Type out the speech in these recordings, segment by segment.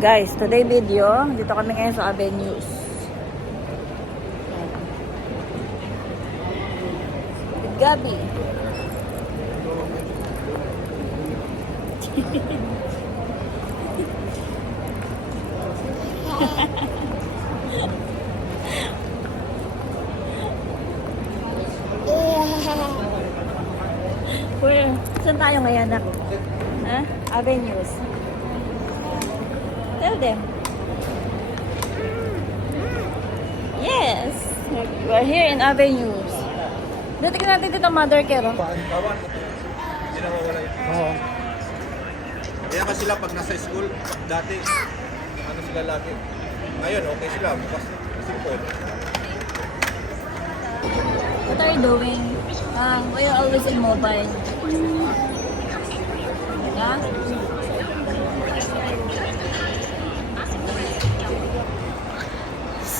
Guys, today video, dito kami ngayon sa Avenues. With Gabi. Where? Saan tayo ngayon, nak? Ha? Avenues. Tell them. Yes! We're here in Avenues. Dito natin dito, mother care. Oh. Hindi nawawala yun. Oo. Kaya kasi sila pag nasa school, dati, ano sila lagi. Ngayon, okay sila. Bukas, simple. What are you doing? We are always in mobile. Yeah?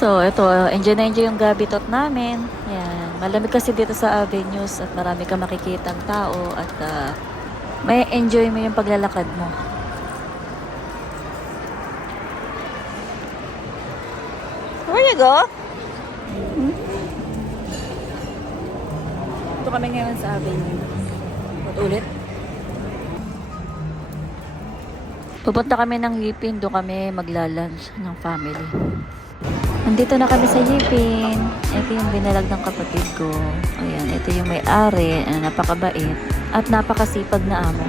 So, ito, enjoy na enjoy yung gabi tot namin. Yan. Malamig kasi dito sa Avenues at marami ka makikitang tao at may enjoy mo yung paglalakad mo. Where you go? Ito kami ngayon sa Avenue. Ulit. Pupunta kami ng Yipin. Doon kami magla-lunch ng family. Nandito na kami sa Yipin. Ito yung binalag ng kapatid ko. Ayan, ito yung may-ari. Napakabait. At napakasipag na amo.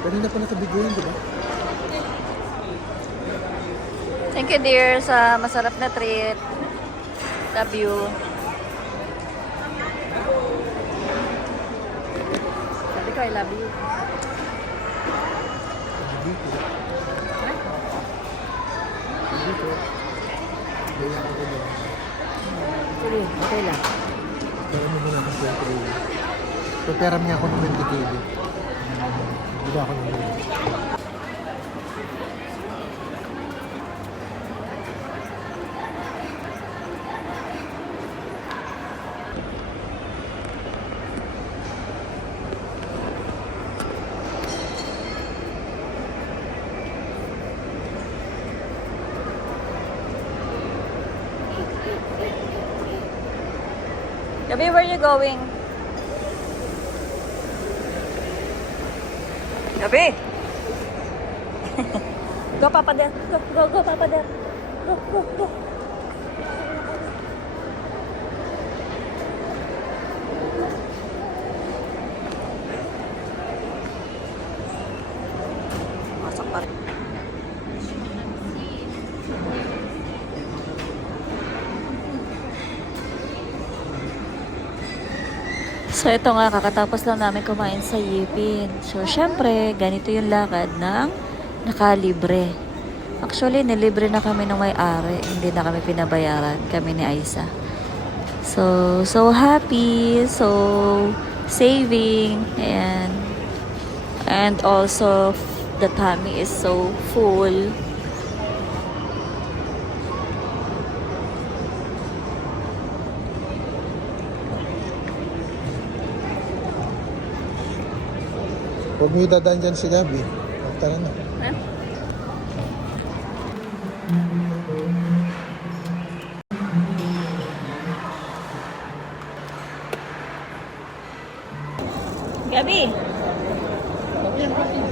Kanina pa nakabigo yun, di ba? Thank you dear sa masarap na treat. Love you. Sabi ko I love you. Dito. Dito. Kaya ako ko ba? Sige, okay lang. Kaya mo muna ng 20 So, pera niya ako ng 20 kg. Hindi ba ako ng 20? Gabi, where are you going? Gabi! Go, Papa Del. Go, Papa Del. Go. Masok pa rin. So, ito nga, kakatapos lang namin kumain sa Yipin. So, syempre, ganito yung lakad ng nakalibre. Actually, nilibre na kami ng may-ari. Hindi na kami pinabayaran. Kami ni Aisa. So happy. So, saving. And also, the tummy is so full. Huwag mo yung dadaan dyan si Gabi. Tara na. Huh?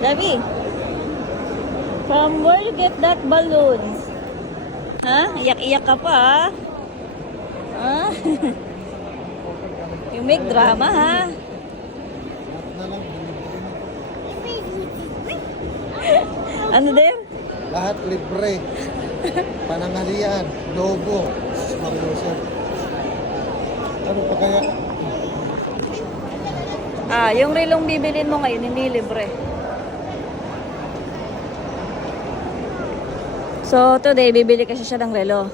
Gabi, from where you get that balloons? Ha? Iyak-iyak ka pa, ha? You make drama, ha? Ano din? Lahat libre. Panangalian, lobo, Maruso. Ano pa kaya? Yung relong bibilin mo ngayon, hindi libre. So, today, bibili kasi siya ng relo.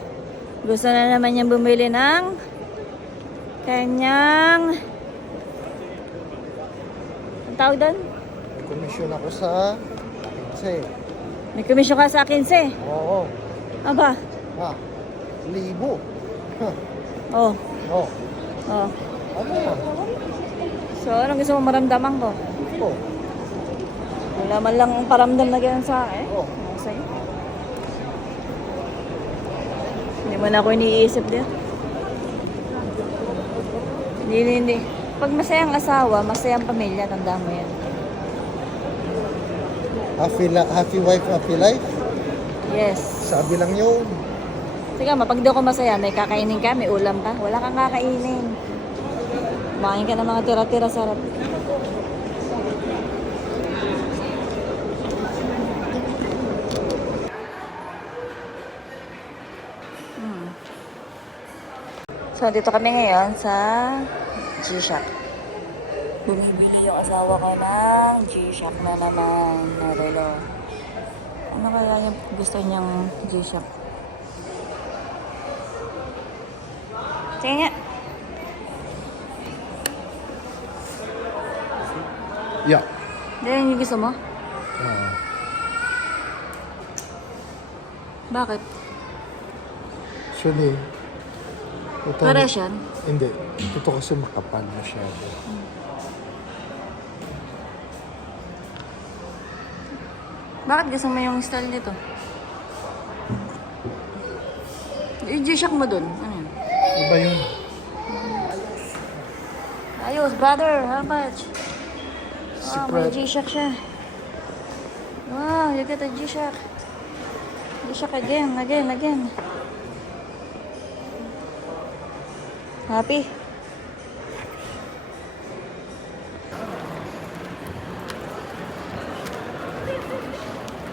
Gusto na naman niyang bumili ng kanyang... Ang tawag doon? May komisyon ako sa... Kasi... May komisyon ka sa 15. Oo. Aba. Libo. Oh. Oo. Oh. Ano yan? So, anong gusto mo maramdaman ko? Oo. Wala man lang paramdam na ganyan sa akin. Oo. Ano sa'yo? Hindi mo na ako iniisip din. Hindi. Pag masayang asawa, masayang pamilya, tandaan mo yan. Happy wife, happy life? Yes. Sabi lang yun. Sige, pag di ako masaya, may kakainin ka, may ulam ka. Wala kang kakainin. Kumain ka ng mga tira-tira sarap. So, dito kami ngayon sa G-Shock. Bumibili yung asawa ko ng G-Shock na naman na relo. Ano kaya yung gusto niyang G-Shock? Sige nga. Yeah. Yan yung gusto mo? Bakit? Actually, ito, Pares yan? hindi. Ito kasi makapal masyado. Bakit gusto mo yung style nito? Yung G-Shock mo dun. Ano yun? Iba yun. Ayos, brother. How much? Oh, may Secret. G-Shock siya. Wow, you got a G-Shock. G-Shock again. Happy?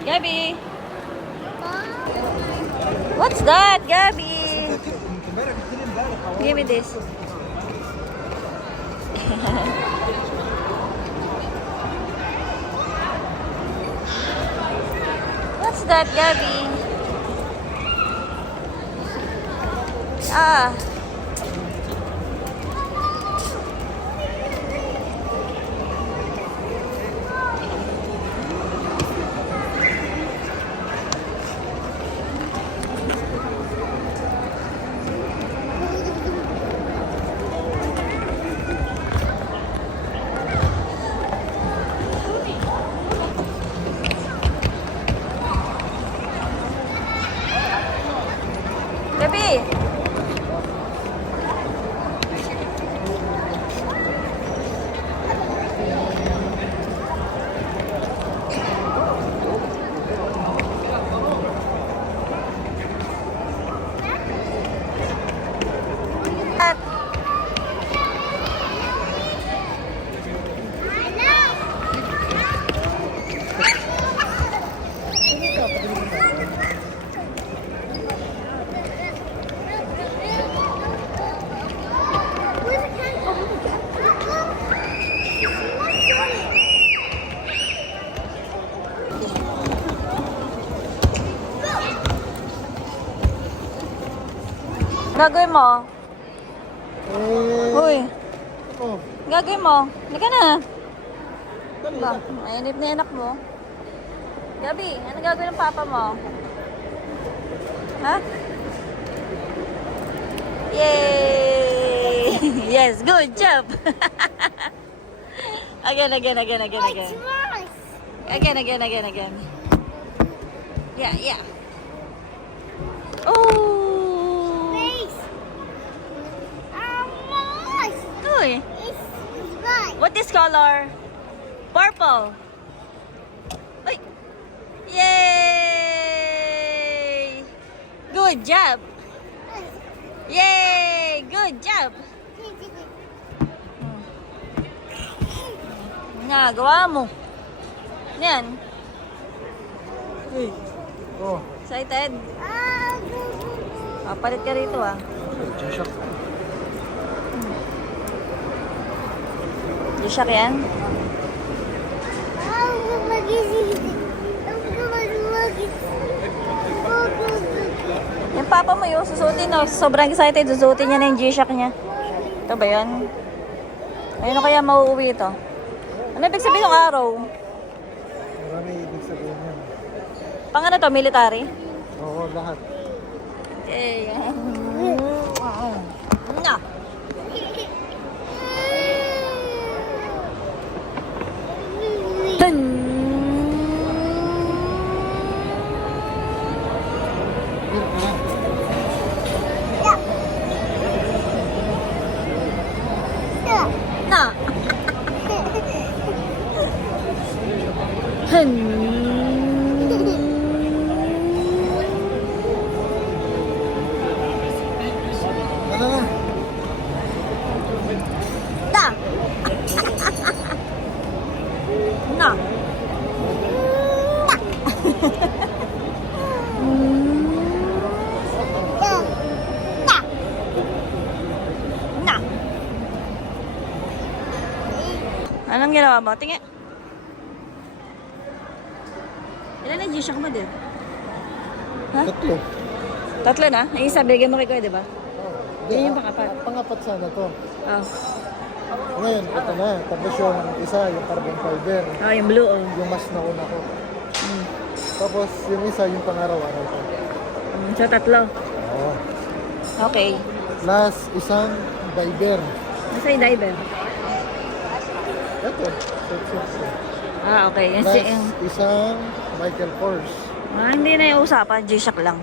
Gabby! What's that, Gabby? Give me this. What's that, Gabby? Gabby! Gagawin mo? Uy, Oh, gagawin mo? Hindi ka na. Ba, mainip na yung anak mo. Gabi, ano gagawin ng papa mo? Ha? Yay! Yes, good job! Again. Again. Yeah. Oh! Uy, what is color? Purple. Uy! Yay! Good job! Yay! Good job! Nagawa mo. Yan. oh. Excited? Papalit ka rito ah. G-Shock. G-Shock yan? Yung papa mo yun, susutin no. Sobrang excited, susutin niya na yung G-Shock niya. Ito ba yun? Ayun na kaya mauuwi ito. Ano ibig sabihin ng araw? Marami ibig sabihin yan. Pang ano to, military? Oo, lahat. Eh, na. Na. Ano na? Na. Na. Na. Anong ginawa mo? Tingin. Ilan na G-Shock mo din? Ha? Tatlo. Tatlo na? Ang isa, bigyan mo kay Kuya, di ba? Yan yung pangapat. Pangapat sana to. Oh. Ngayon, ito na. Tapos yung isa, yung carbon fiber. Oh, yung blue, oh. Yung mas nauna ko. Mm. Tapos yung isa, yung pangaraw-araw ko. So, tatlo. Oo. Okay. Plus, isang diver. Nasa yung diver? Ito. So. Ah, okay. Yan Plus, si... isang Michael Kors. Ah, hindi na yung usapan. G-Shock lang.